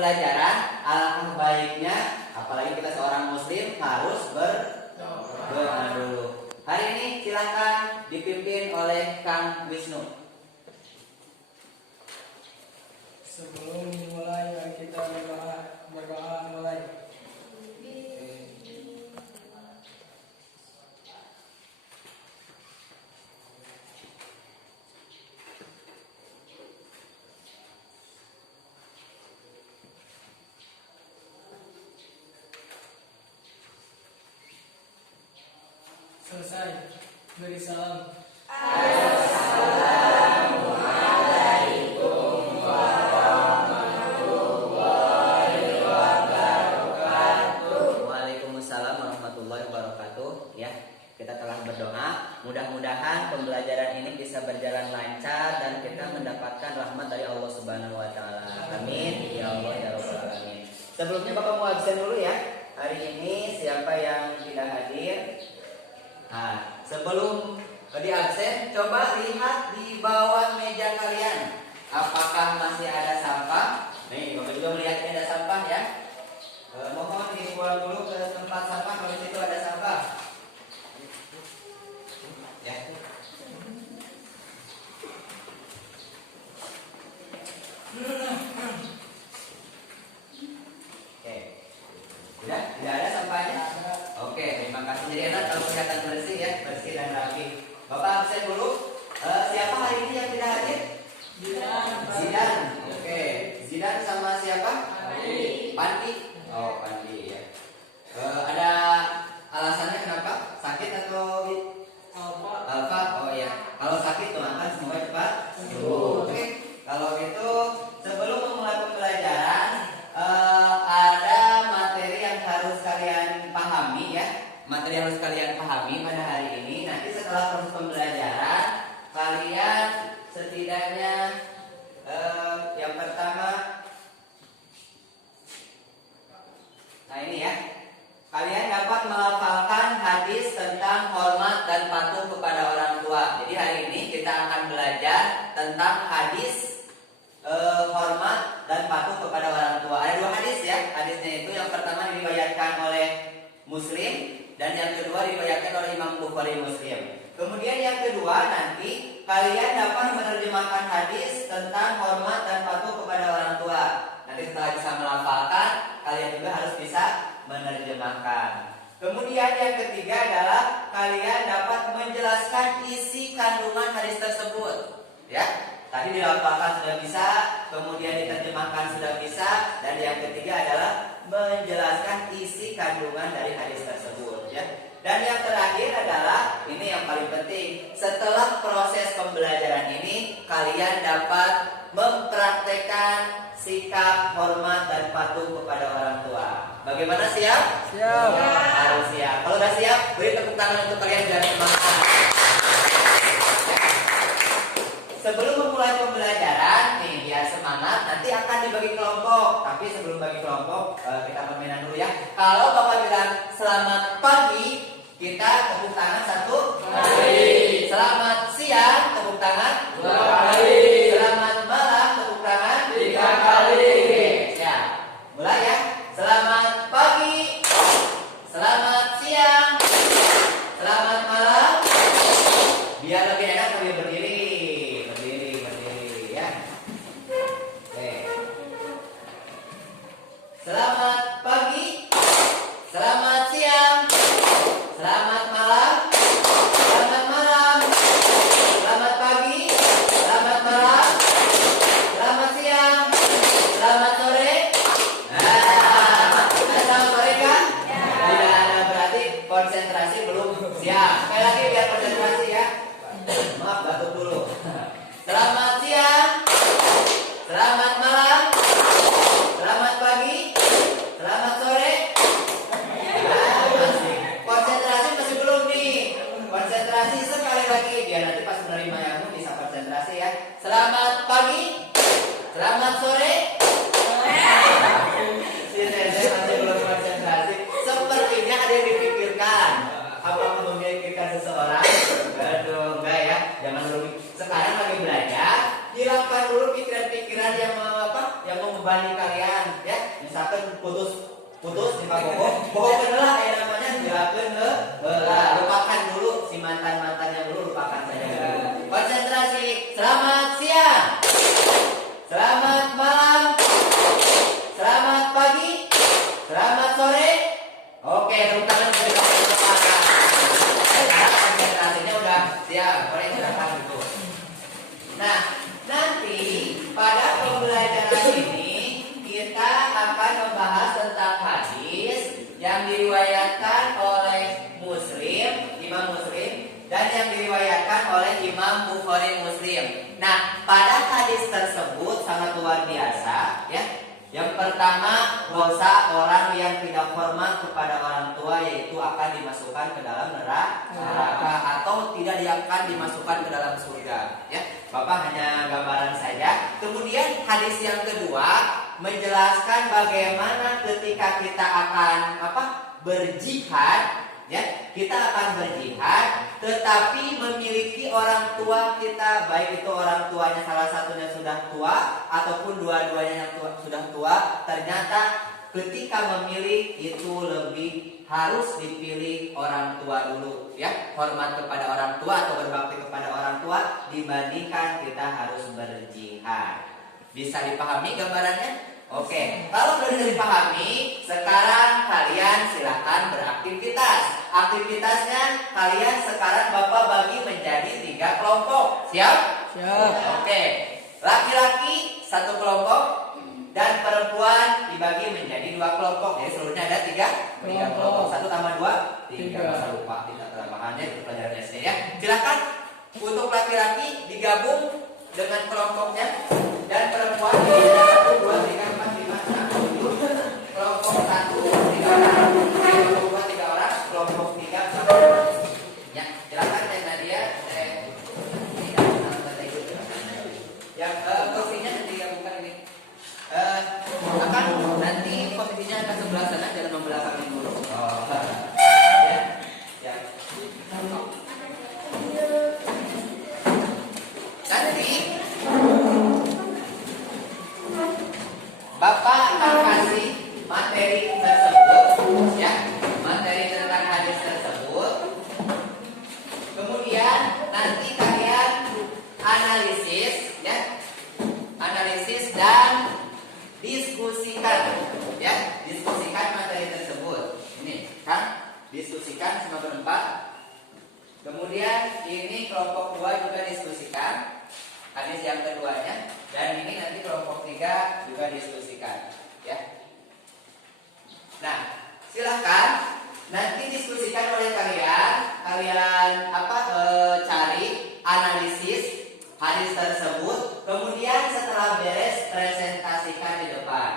pembelajaran, alangkah baiknya, apalagi kita seorang muslim, harus berdoa dulu. Hari ini silakan dipimpin oleh Kang Wisnu. Sebelum dimulai, mari kita berdoa mulai. Selesai. Beri salam. Waalaikumsalam warahmatullahi wabarakatuh. Ya, kita telah berdoa. Mudah-mudahan pembelajaran ini bisa berjalan lancar dan kita mendapatkan rahmat dari Allah Subhanahu wa taala. Amin ya Allah ya rabbal alamin. Sebelumnya Bapak mau absen dulu ya. Hari ini siapa yang tidak hadir? Nah, sebelum di absen, coba lihat di bawah meja kalian. Apakah masih ada sampah? Nih, Bapak juga melihatnya ada sampah ya. Mohon dibuang dulu ke tempat sampah kalau di situ ada sampah. Ya. Oke. Tidak ada sampahnya? Oke, terima kasih. Jadi enak kalau kelihatan bersih ya, bersih dan rapi. Bapak absen dulu. Siapa hari ini yang tidak hadir? Zidan. Oke. Zidan sama siapa? Pandi. Oh, Pandi ya. Ada alasannya kenapa? Sakit atau Alfa? Oh ya. Kalau sakit doakan semoga cepat sembuh. Oke. Kalau gitu sebelum memulai pembelajaran ada materi yang harus kalian pahami ya. Materi yang harus kalian pahami pada hari ini. Nanti setelah proses pembelajaran kalian setidaknya yang pertama, nah ini ya, kalian dapat melafalkan hadis tentang hormat dan patuh kepada orang tua. Jadi hari ini kita akan belajar tentang hadis hormat dan patuh kepada orang tua. Ada dua hadis ya. Hadisnya itu yang pertama diriwayatkan oleh Muslim dan yang kedua diriwayatkan oleh Imam Bukhari Muslim. Kemudian yang kedua nanti kalian dapat menerjemahkan hadis tentang hormat dan patuh kepada orang tua. Nanti setelah bisa melafalkan, kalian juga harus bisa menerjemahkan. Kemudian yang ketiga adalah kalian dapat menjelaskan isi kandungan hadis tersebut. Ya, tadi dilafalkan sudah bisa, kemudian diterjemahkan sudah bisa, dan yang ketiga adalah menjelaskan isi kandungan dari hadis tersebut. Ya. Dan yang terakhir adalah ini yang paling penting. Setelah proses pembelajaran ini, kalian dapat mempraktekkan sikap hormat dan patuh kepada orang tua. Bagaimana, siap? Siap. Harus siap. Kalau sudah siap, beri tepuk tangan untuk kalian dan semangat. Sebelum memulai pembelajaran, nih biar semangat, nanti akan dibagi kelompok. Tapi sebelum bagi kelompok, kita permainan dulu ya. Kalau Bapak bilang selamat pagi, kita tepuk tangan 1 kali. Selamat siang, tepuk tangan 2 kali. Selamat malam, tepuk tangan 3 kali. Oke, siap. Mulai ya. Selamat pagi, selamat siang, selamat malam. Biar lebih enak kami berdiri ya. Oke. Selamat pagi, selamat siang, selamat malam, selamat malam, selamat pagi, selamat malam, selamat siang, selamat sore. Selamat sore kan? Tidak ada, berarti konsentrasi belum siap. Sekali lagi biar konsentrasi ya. Maaf, batuk dulu. Selamat siang, selamat malam, selamat pagi, ya. Misalkan putus di pokok kenal ya namanya jelakeun heula. Lupakan dulu si mantan-mantannya dulu, lupakan saja dulu. Konsentrasi. Selamat siang. Selamat malam. Selamat pagi. Selamat sore. Oke, tepuk tangan untuk kita persilakan. Sekarang konsentrasinya udah siap. Boleh silakan gitu. Nah, nanti pada pembelajaran ini kita akan membahas tentang hadis yang diriwayatkan oleh Imam Muslim, dan yang diriwayatkan oleh Imam Bukhari Muslim. Nah, pada hadis tersebut sangat luar biasa, ya. Yang pertama, dosa orang yang tidak hormat kepada orang tua yaitu akan dimasukkan ke dalam neraka atau tidak akan dimasukkan ke dalam surga, ya. Bapak hanya gambaran saja. Kemudian hadis yang kedua menjelaskan bagaimana ketika kita akan berjihad, ya. Kita akan berjihad tetapi memiliki orang tua kita, baik itu orang tuanya salah satunya sudah tua ataupun dua-duanya yang sudah tua, ternyata ketika memilih itu lebih harus dipilih orang tua dulu, ya. Hormat kepada orang tua atau berbakti kepada orang tua dibandingkan kita harus berjihad. Bisa dipahami gambarannya? Oke, kalau sudah bisa dipahami, sekarang kalian silahkan beraktivitas. Aktivitasnya kalian sekarang Bapak bagi menjadi 3 kelompok. Siap? Siap. Oke, laki-laki 1 kelompok dan perempuan dibagi menjadi 2 kelompok. Jadi seluruhnya ada 3 kelompok. 1 tambah 2, 3. Masa lupa tidak tambahannya itu pelajaran SD, ya. Silakan untuk laki-laki digabung dengan kelompoknya dan perempuan dibagi 1, 2, 3, 4, 5, 6, 7. Kelompok 1 3 orang, kelompok 2 3 orang, kelompok 3 4 orang. Ya, silakan Teh Nadia, yang kursinya digabungkan ini. Akan nanti posisinya akan sebelah sana, jangan membelakangin dulu. Ya. Ya. Nanti Bapak akan kasih materi tersebut, ya, materi tentang hadis tersebut. Kemudian nanti kalian analisis, ya, analisis dan diskusikan, ya, diskusikan materi tersebut. Ini kan, diskusikan sama berempat. Kemudian ini kelompok 2 juga diskusikan hadis yang keduanya, dan ini nanti kelompok 3 juga diskusikan, ya. Nah, silahkan nanti diskusikan oleh kalian cari analisis hadis tersebut, kemudian setelah beres presentasikan di depan.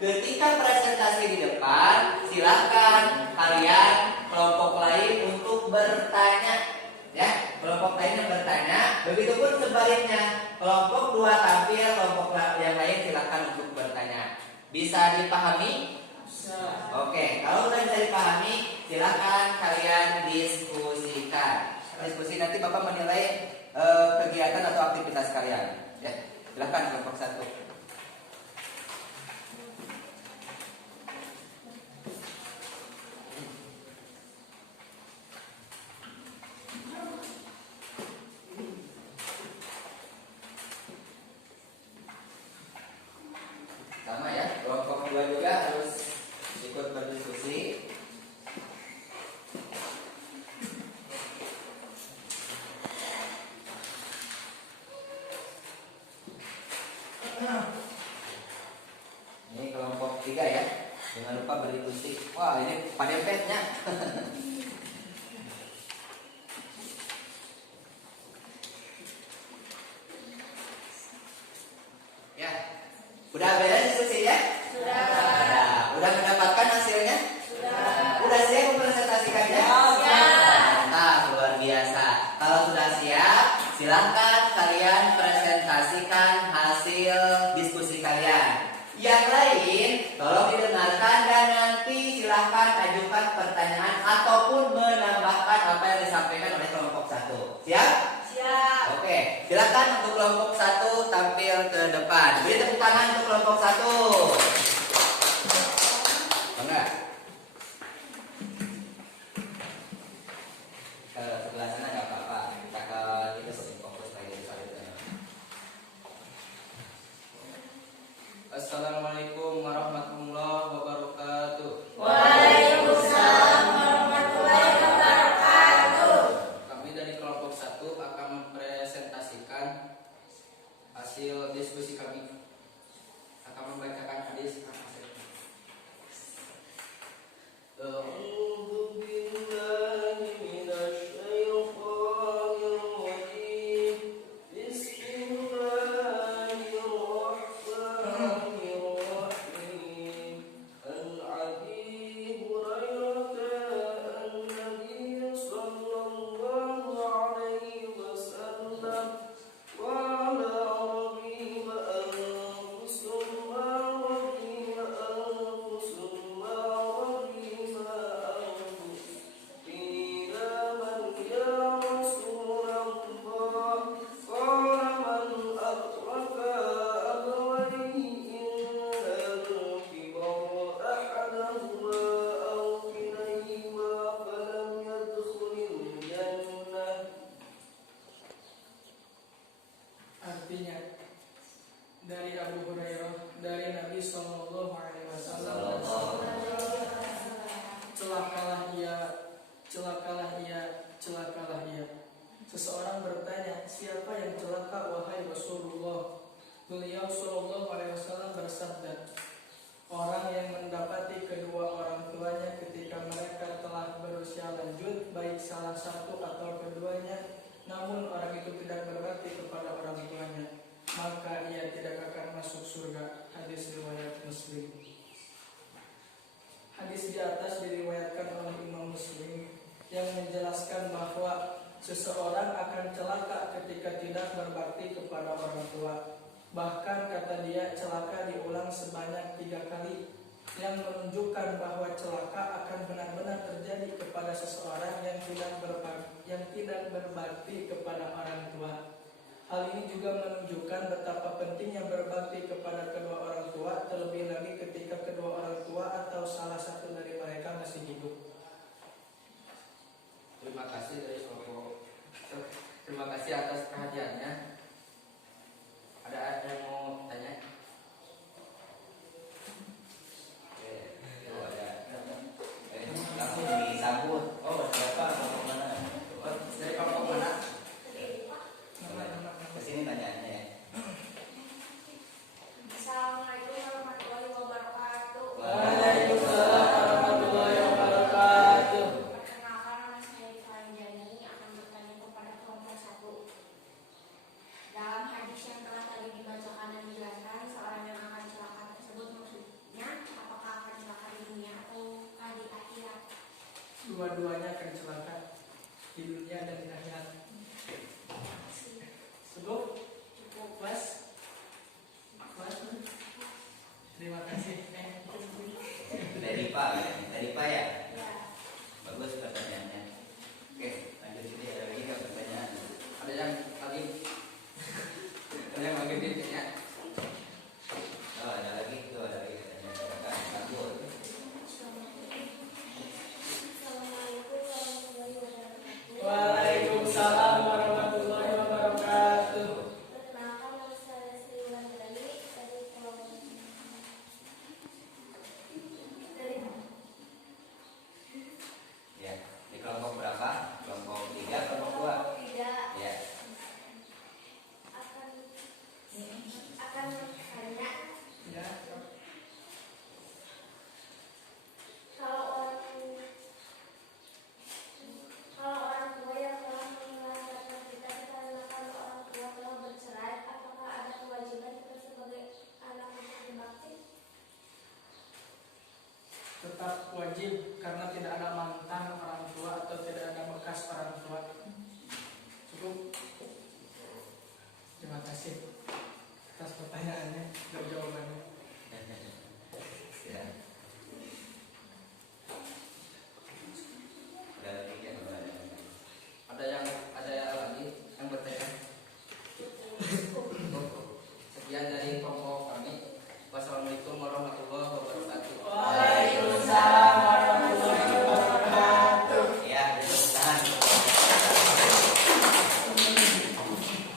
Ketika presentasi di depan, silahkan kalian kelompok lain untuk bertanya, ya, kelompok lain yang bertanya. Begitupun sebaliknya, kelompok 2 tampil, kelompok yang lain silahkan untuk bertanya. Bisa dipahami? Bisa. Oke, kalau sudah bisa dipahami, silahkan kalian diskusikan. Diskusi nanti Bapak menilai kegiatan atau aktivitas kalian, ya. Silahkan kelompok 1. Sama ya, kelompok 2 juga harus ikut berdiskusi. Ini kelompok 3 ya, jangan lupa berdiskusi. Wah, ini padempetnya. Ya, udah beres diskusinya? Sudah. Udah mendapatkan hasilnya? Sudah. Udah siap mempresentasikannya? Siap. Nah, luar biasa. Kalau sudah siap, silahkan kalian presentasikan hasil diskusi kalian. Yang lain, tolong didengarkan dan nanti silahkan ajukan pertanyaan ataupun menambahkan apa yang disampaikan oleh kelompok 1. Siap? Siap. Oke, silakan untuk kelompok 1 tampil ke depan. Beri tepuk tangan untuk kelompok 1. seseorang akan celaka ketika tidak berbakti kepada orang tua. Bahkan kata dia celaka diulang sebanyak 3 kali, yang menunjukkan bahwa celaka akan benar-benar terjadi kepada seseorang yang tidak berbakti kepada orang tua. Hal ini juga menunjukkan betapa pentingnya berbakti kepada kedua orang tua, terlebih lagi ketika kedua orang tua atau salah satu dari mereka masih hidup. Terima kasih dari kelompok. Terima kasih atas perhatiannya. Ada yang mau tanya? Oke, itu ada. Langsung disambut. Oh, siapa? Kelompok mana? Oh, dari kelompok mana? Kesini tanyaannya ya. Assalamualaikum warahmatullahi wabarakatuh. Waalaikumsalam warahmatullahi wabarakatuh. Perkenalkan, nama saya Faranjani akan bertanya kepada kelompok 1. Dalam hadis yang telah tadi dibacakan dan dijelaskan, seorang yang akan celaka tersebut maksudnya apakah akan celaka di dunia atau di akhirat? Dua-duanya akan celaka di dunia dan di akhirat. Cukup? Cukup. Puas? Puas? Terima kasih. Dari Pak ya. Ya. Bagus pertanyaannya. Oke, lanjut sini ada lagi nggak pertanyaan? Ada yang lagi? Ada yang lagi ditanya? Oh, ada lagi katanya. Silakan, lanjut. Assalamualaikum warahmatullahi wabarakatuh. Waalaikumsalam warahmatullahi wabarakatuh. Perkenalkan, nama saya Sri Wulandari dari kelompok Ya, di kelompok berapa? Kelompok 3, kelompok 2. tidak Ya. akan bertanya Ya. kalau orang tua yang telah menelantarkan kita dikarenakan orang tua telah bercerai, apakah ada kewajiban kita sebagai anak untuk berbakti? Tetap wajib karena tidak ada mantan orang tua atau tidak ada bekas orang tua. Cukup. Terima kasih atas pertanyaannya dan jawabannya. Ya. Ada lagi yang Ada yang lagi yang bertanya? Sekian dari kelompok kami. Wassalamualaikum warahmatullahi wabarakatuh. Waalaikumsalam warahmatullahi wabarakatuh. Ya, tepuk tangan.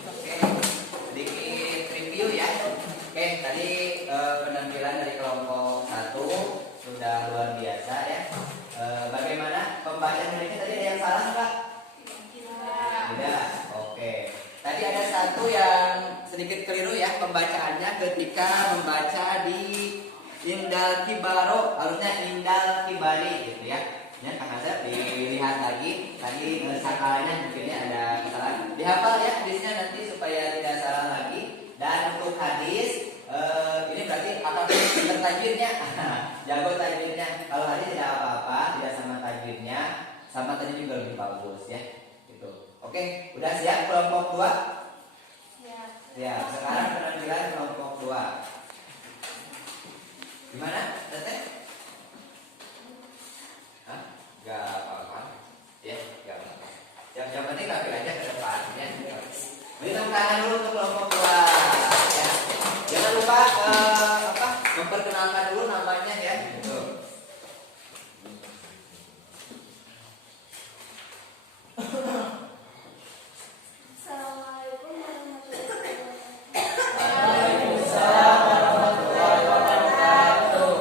Oke, sedikit review ya. Oke, tadi penampilan dari kelompok 1 sudah luar biasa ya. Bagaimana pembacaan mereka tadi, ada yang salah nggak? Tidak. Oke. Tadi ada satu yang sedikit keliru ya pembacaannya ketika membaca di Indal Kibaro, harusnya Indal Kibari gitu ya. Ya, Kang Asep dilihat lagi. Tadi sakalanya mungkin ada kesalahan. Dihafal ya hadisnya nanti supaya tidak salah lagi. Dan untuk hadis ini berarti akan pinter tajwidnya. Jago tajwidnya. Kalau hadis tidak apa-apa, tidak sama tajwidnya, sama tajwid juga lebih bagus ya. Gitu. Oke, udah siap kelompok 2? Ya, sekarang penampilan kelompok 2. Gimana, Teteh? Hah? Gak apa-apa. Ya, gak apa-apa. Yang penting tampil aja ke depan ya. Beri tepuk tangan dulu untuk kelompok 2 ya. Jangan lupa memperkenalkan dulu namanya ya. Gitu. Assalamualaikum warahmatullahi wabarakatuh. Waalaikumsalam warahmatullahi wabarakatuh.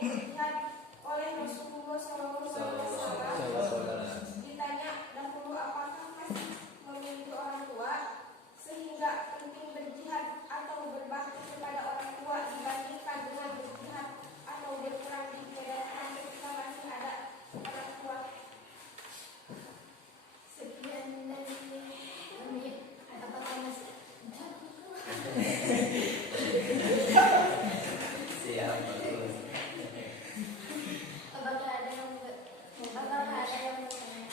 berjihad oleh Rasulullah SAW. Ditanya dahulu apakah masih memiliki orang tua sehingga penting berjihad atau berbakti kepada orang tua dibandingkan dengan berjihad atau berperang di medan perang ketika masih ada orang tua. Sekian dari kami. Apakah masih Siap, bagus. apakah ada yang bertanya?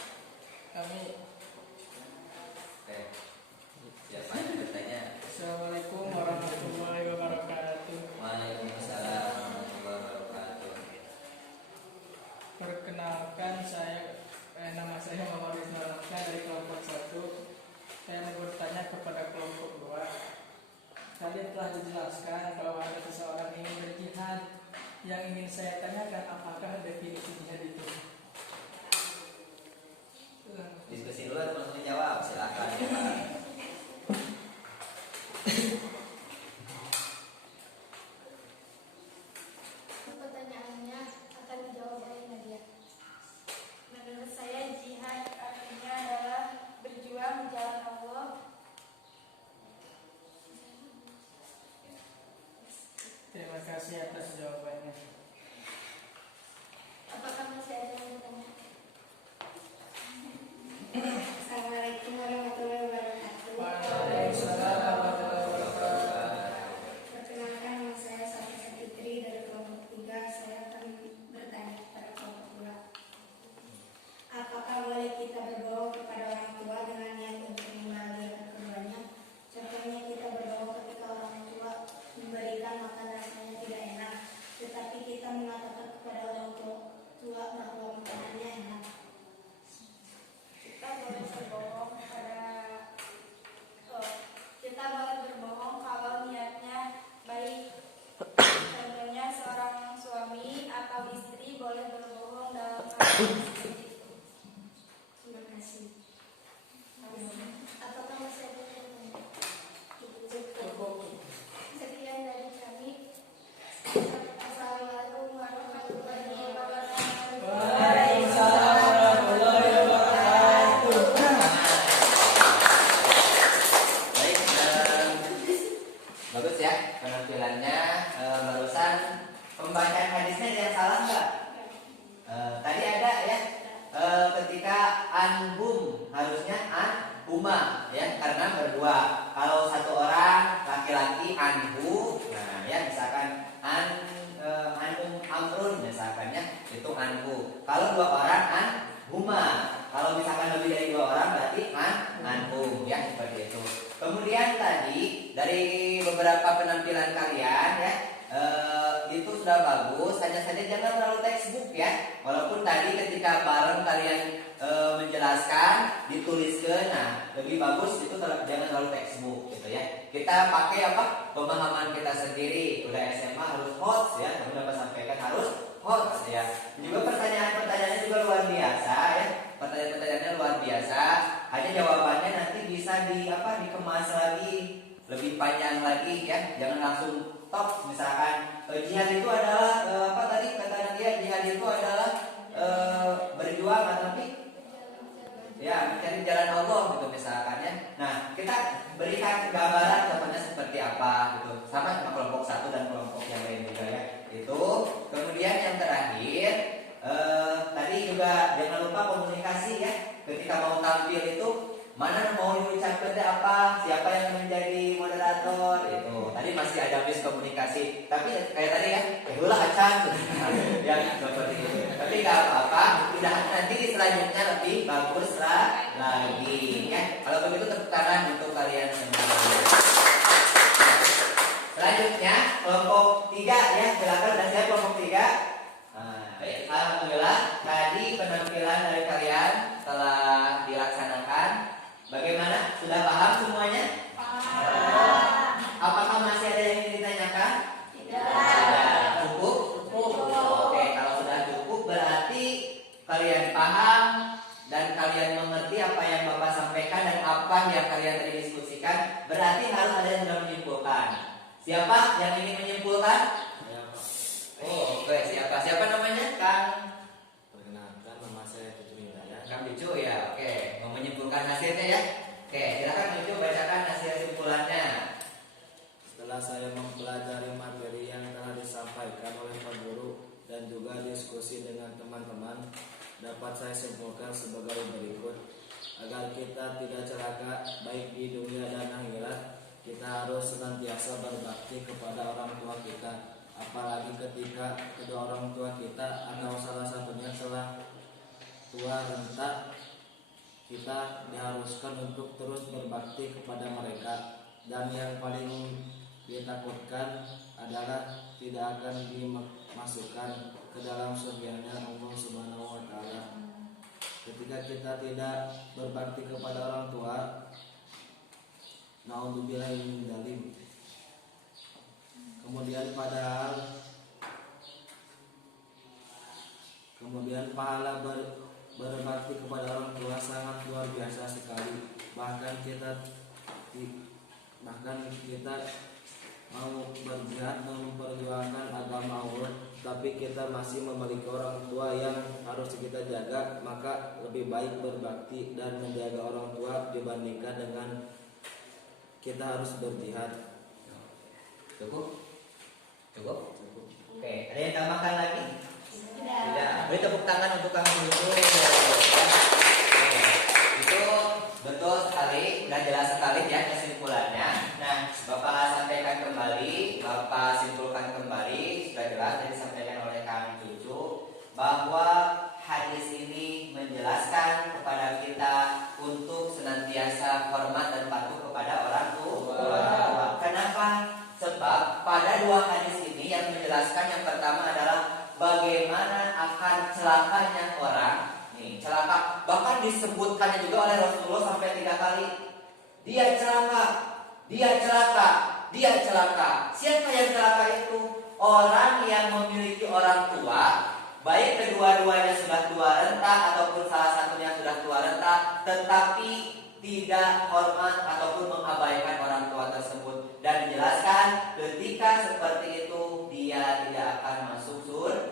Kami. Siapa yang bertanya? Assalamualaikum warahmatullahi wabarakatuh. Waalaikumsalam warahmatullahi wabarakatuh. Perkenalkan nama saya Muhammad Rizal Ramsyah dari kelompok 1. Saya mau bertanya kepada kelompok 2. Tadi telah dijelaskan bahwa ada seseorang ingin berjihad. Yang ingin saya tanyakan, apakah definisi jihad itu? Diskusi dulu atau langsung jawab? Silakan. Pertanyaannya akan dijawab oleh Nadia. Menurut saya jihad artinya adalah berjuang di jalan Allah. Terima kasih atas jawabannya. Apakah masih ada yang bertanya? Assalamualaikum warahmatullahi wabarakatuh. Waalaikumsalam warahmatullahi wabarakatuh. Perkenalkan, nama saya Safia Fitri dari kelompok 3. Saya akan bertanya kepada kelompok 2. Apakah boleh kita berbohong kepada orang tua dengan niat untuk membahagiakan keduanya? Contohnya kita berbohong ketika orang tua memberikan makan rasanya tidak enak, tetapi kita mengatakan kepada orang tua bahwa makanannya enak. Kita boleh berbohong kalau niatnya baik. Contohnya seorang suami atau istri boleh berbohong dalam keadaan seperti itu. Terima kasih. Apakah masih ada yang bertanya? Cukup. Sekian dari kami. Assalamualaikum warahmatullahi wabarakatuh. Waalaikumsalam warahmatullahi wabarakatuh. Baik, bagus ya penampilannya. Barusan pembacaan hadisnya ada yang salah nggak? Tadi ada ya. Ketika anhum harusnya anhuma ya, karena berdua. Kalau satu orang laki-laki anhu, nah ya misalkan anhum amrun misalkan ya, itu anhu. Kalau dua orang anhuma. Kalau misalkan lebih dari dua orang berarti anhum ya, seperti itu. Kemudian tadi dari beberapa penampilan kalian ya, itu sudah bagus, hanya saja jangan terlalu textbook ya. Walaupun tadi ketika bareng kalian menjelaskan, dituliskan, nah lebih bagus itu jangan terlalu textbook gitu ya. Kita pakai apa? Pemahaman kita sendiri. Udah SMA harus hot ya, kami dapat sampaikan harus hot ya. Juga pertanyaan-pertanyaannya juga luar biasa ya. Pertanyaan-pertanyaannya luar biasa. Hanya jawabannya nanti bisa dikemas lagi, lebih panjang lagi ya. Jangan langsung top. Misalkan jihad itu adalah apa tadi kata Nadia, jihad itu adalah berjuang tapi ya mencari jalan Allah gitu misalkan ya. Nah kita berikan gambaran contohnya seperti apa gitu, sama kelompok 1 dan kelompok yang lain juga ya. Itu kemudian yang terakhir tadi juga jangan lupa komunikasi ya. Ketika mau tampil itu mana mau diucapkan apa, siapa yang menjadi moderator itu. Tadi masih ada miskomunikasi, tapi kayak tadi ya, ulah acan ya seperti itu. Tapi nggak apa-apa, tidak nanti selanjutnya lebih bagus lagi ya. Kalau begitu tepuk tangan untuk kalian semua. Selanjutnya kelompok 3 ya, silakan. Sudah siap kelompok 3? Baik, alhamdulillah tadi penampilan dari kalian telah dilaksanakan. Bagaimana? Sudah paham semuanya? Paham. Apakah masih ada yang ingin ditanyakan? Tidak. Cukup? Oke, kalau sudah cukup berarti kalian paham dan kalian mengerti apa yang Bapak sampaikan dan apa yang kalian tadi diskusikan. Berarti harus ada yang sudah menyimpulkan. Siapa yang ingin menyimpulkan? Oke, siapa diskusi dengan teman-teman dapat saya simpulkan sebagai berikut. Agar kita tidak celaka baik di dunia dan akhirat, kita harus senantiasa berbakti kepada orang tua kita, apalagi ketika kedua orang tua kita atau salah satunya telah tua renta. Kita diharuskan untuk terus berbakti kepada mereka, dan yang paling ditakutkan adalah tidak akan dimasukkan ke dalam surganya Allah Subhanahu wa taala. Ketika kita tidak berbakti kepada orang tua, naudzubillah min dzalik. Kemudian pahala berbakti kepada orang tua sangat luar biasa sekali. Bahkan kita mau berjihad memperjuangkan agama Allah, tapi kita masih memiliki orang tua yang harus kita jaga, maka lebih baik berbakti dan menjaga orang tua dibandingkan dengan kita harus berjihad. Cukup? Oke, ada yang tambahkan lagi? Tidak. Beri tepuk tangan untuk Kang Susu. Itu betul sekali, sudah jelas sekali ya kesimpulannya. Nah, Bapak sampaikan kembali, Bapak simpulkan kembali, sudah jelas yang disampaikan oleh Kang Cucu bahwa hadis ini menjelaskan kepada kita untuk senantiasa hormat dan patuh kepada orang tua. Kenapa? Sebab pada dua hadis ini yang menjelaskan, yang pertama adalah bagaimana akan celakanya orang. Nih, celaka. Bahkan disebutkannya juga oleh Rasulullah sampai 3 kali. Dia celaka, dia celaka, dia celaka. Siapa yang celaka itu? Orang yang memiliki orang tua, baik kedua-duanya sudah tua renta ataupun salah satunya sudah tua renta, tetapi tidak hormat ataupun mengabaikan orang tua tersebut. Dan dijelaskan ketika seperti itu dia tidak akan masuk surga.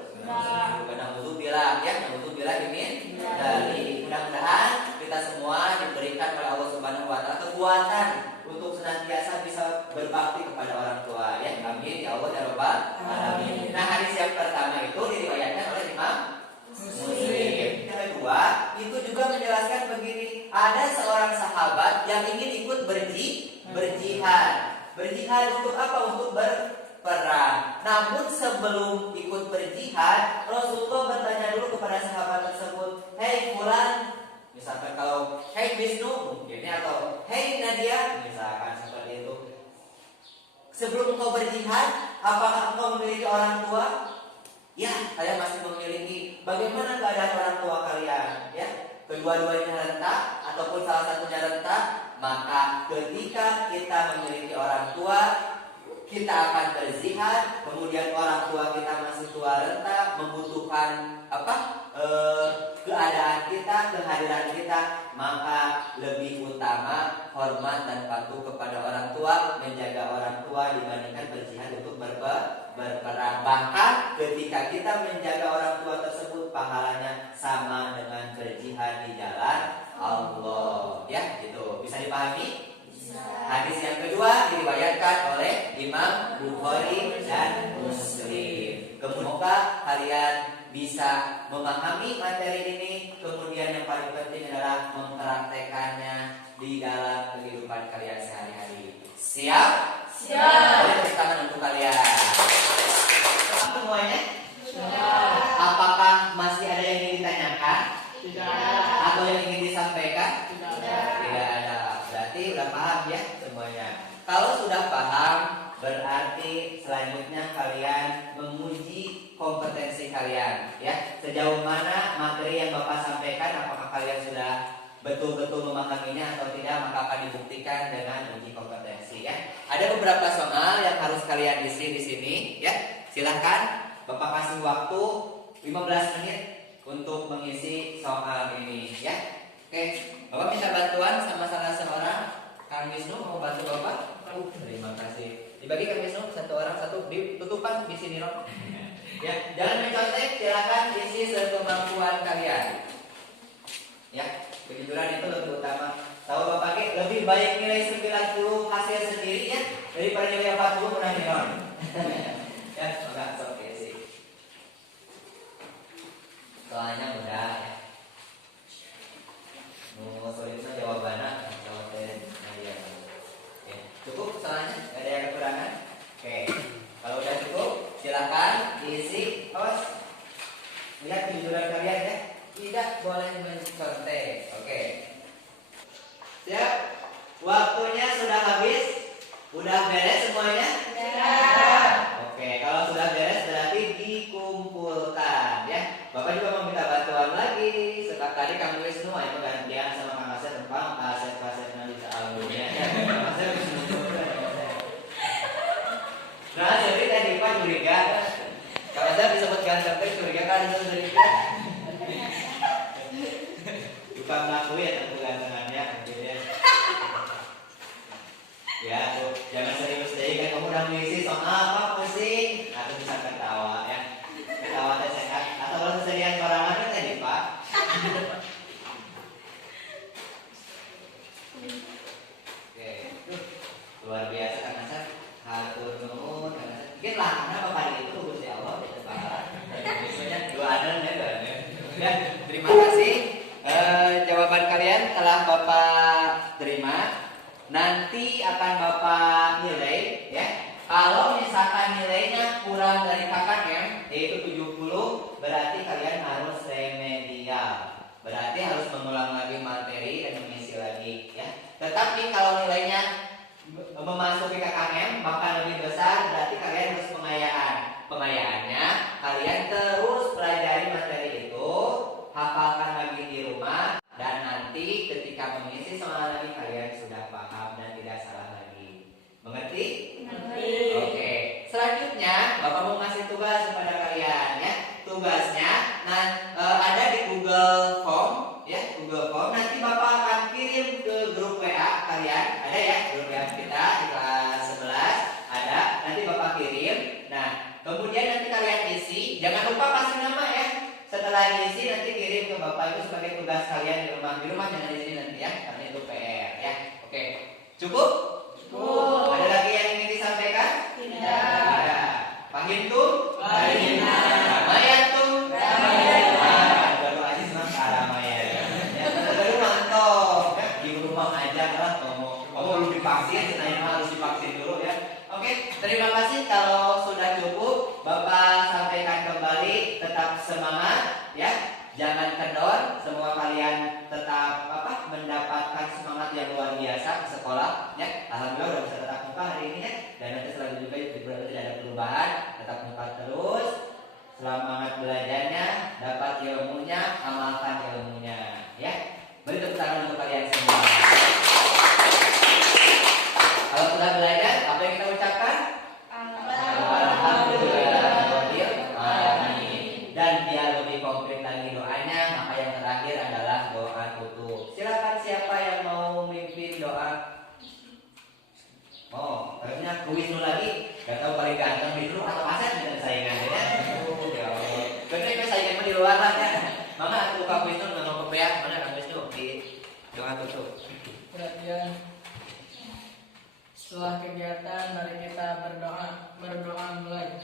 Naudzubillah ya, naudzubillah ini. Dari mudah-mudahan kita semua diberikan oleh Allah Subhanahu wa taala kekuatan untuk senantiasa bisa berbakti kepada orang tua ya. Amin ya Allah ya Rabbal alamin. Nah, hadis yang pertama itu diriwayatkan oleh Imam Muslim. Yang kedua, itu juga menjelaskan begini, ada seorang sahabat yang ingin ikut berjihad. Berjihad untuk apa? Untuk berperang. Namun sebelum ikut berjihad, Rasulullah bertanya dulu kepada sahabat tersebut, "Hei fulan," misalkan kalau "Hei Wisnu" mungkinnya, atau "Hei Nadia," misalkan seperti itu, "sebelum engkau berjihad, apakah engkau memiliki orang tua?" "Ya, saya masih memiliki." "Bagaimana keadaan orang tua kalian?" "Ya, kedua-duanya renta ataupun salah satunya renta." Maka ketika kita memiliki orang tua, kita akan berjihad. Kemudian orang tua kita masih tua renta, membutuhkan keadaan kita, kehadiran kita, maka lebih utama hormat dan patuh kepada orang tua, menjaga orang tua dibandingkan berjihad untuk berperang. Bahkan ketika kita menjaga orang tua tersebut, pahalanya sama dengan berjihad di jalan Allah. Ya, gitu. Bisa dipahami? Hadis yang kedua diriwayatkan oleh Imam Bukhari dan Muslim. Semoga kalian bisa memahami materi ini. Kemudian yang paling penting adalah mempraktekannya di dalam kehidupan kalian sehari-hari. Siap? Siap. Boleh tepuk tangan untuk kalian. Semuanya? Apakah masih ada yang ingin ditanyakan? Tidak. Atau yang ingin disampaikan? Tidak. Tidak ada. Berarti udah paham ya semuanya. Kalau sudah paham, berarti selanjutnya kalian menguji kompetensi kalian ya. Sejauh mana materi yang Bapak sampaikan, apakah kalian sudah betul-betul memahaminya atau tidak, maka akan dibuktikan dengan uji kompetensi ya. Ada beberapa soal yang harus kalian isi di sini ya. Silahkan Bapak kasih waktu 15 menit untuk mengisi soal ini ya. Oke, Bapak minta bantuan sama salah seorang. Kang Wisnu mau bantu Bapak? Terima kasih. Dibagi Kang Wisnu satu orang satu, ditutupan di sini Ron. Ya, jangan mencontek, silakan isi sekemampuan kalian. Ya, kejujuran itu lebih utama. Tahu Bapak lebih baik nilai 90 hasil sendiri ya daripada nilai 40 menang Ron. Ya, enggak sok isi. Lihat kejujuran kalian ya. Tidak boleh mencontek. Oke. Siap? Waktunya sudah habis. Udah beres semuanya? Oke, kalau sudah beres berarti dikumpulkan ya. Bapak juga mau minta bantuan lagi. Sebab tadi Kang Wisnu yang gantian sama Kang Asep tentang aset-aset analisa albumnya. Nah, jadi tadi Pak curiga. Kalau saya disebut ganteng teh curiga kan itu curiga. Bukan ngakuin aku gantengannya gitu ya. Ya tuh, jangan serius deh kan kamu udah ngisi soal apa pusing. Atau bisa ketawa ya. Ketawa teh sehat. Atau kalau seserian barangan tadi Pak. Oke, luar biasa Kang Asep. Hatur nuhun Kang Asep. Mungkin lah kenapa pagi itu Gusti Allah itu pahala. Biasanya dua adan ya. Ya, terima kasih. Jawaban kalian telah Bapak terima. Nanti akan Bapak nilai ya. Kalau misalkan nilainya kurang dari KKM yaitu 70, berarti kalian harus remedial. Berarti harus mengulang lagi materi dan mengisi lagi ya. Tetapi kalau nilainya memasuki KKM bahkan lebih besar, berarti kalian harus pengayaan. Pengayaannya kalian terus pelajari materi itu, hafalkan lagi di rumah, dan nanti ketika mengisi soal lagi kalian sudah paham dan tidak salah lagi. Mengerti? Mengerti. Oke. Selanjutnya Bapak mau ngasih tugas kepada kalian ya. Tugasnya ada di Google Form ya, Google Form. Nanti Bapak akan kirim ke grup WA kalian. Ada ya grup WA kita di kelas 11 ada. Nanti Bapak kirim. Nah, kemudian nanti kalian isi. Jangan lupa kasih nama ya. Setelah diisi nanti kirim ke Bapak itu sebagai tugas kalian di rumah. Di rumah jangan di sini nanti ya, karena itu PR ya. Oke. Cukup? Cukup. Ada lagi yang ingin disampaikan? Tidak. Pahim tuh? Pahim. Ramayan tuh? Ramayan. Baru aja senang ke Ramayan. Ya, baru mantap. Ya, di rumah aja lah. Kamu belum divaksin, sebenarnya harus divaksin dulu ya. Oke, terima kasih. Kalau sudah cukup, Bapak sampaikan kembali. Tetap semangat, ya. Jangan kendor. Semua kalian tetap mendapatkan semangat yang luar biasa di sekolah, ya. Alhamdulillah udah bisa tetap muka hari ini ya. Dan nanti selanjutnya juga tidak ada perubahan. Tetap muka terus. Semangat belajarnya, dapat ilmunya, amalkan ilmunya, ya. Beri tepuk tangan untuk kalian semua. Kalau sudah belajar, apa yang kita ucapkan? Alhamdulillah. Dan biar lebih konkret lagi doanya, maka yang terakhir adalah doa tutup. Silakan siapa yang mau memimpin doa? Oh, harusnya kuis dulu lagi. Gak tahu paling ganteng di dulu atau aset dengan saingannya. Ya Allah. Bener saingan di luar lah ya. Maka aku buka kuis dulu dengan mau kepeak. Mana kan kuis dulu di doa tutup. Perhatian. Setelah kegiatan, mari kita berdoa mulai.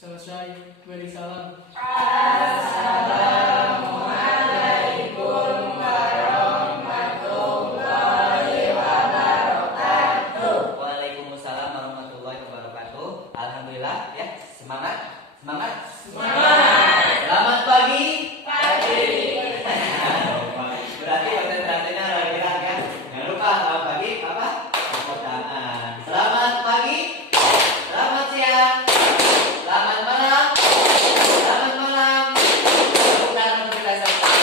Selesai, beri salam. Assalamualaikum warahmatullahi wabarakatuh. Waalaikumsalam warahmatullahi wabarakatuh. Alhamdulillah ya, semangat. Selamat pagi. Berarti konsentrasinya rakyat ya. Jangan lupa selamat pagi apa? Tepuk tangan. Selamat pagi. Selamat siang. Selamat malam. Selamat malam. Tepuk tangan untuk kita semua.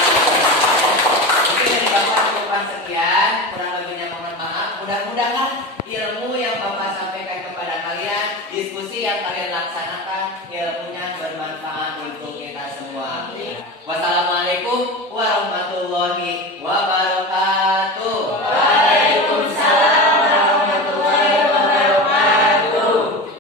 Mungkin dari Bapak cukupkan sekian. Kurang lebihnya mohon maaf. Mudah-mudahan ilmu yang Bapak sampaikan kepada kalian, diskusi yang kalian laksanakan, ilmunya bermanfaat untuk kita semua. Wassalamualaikum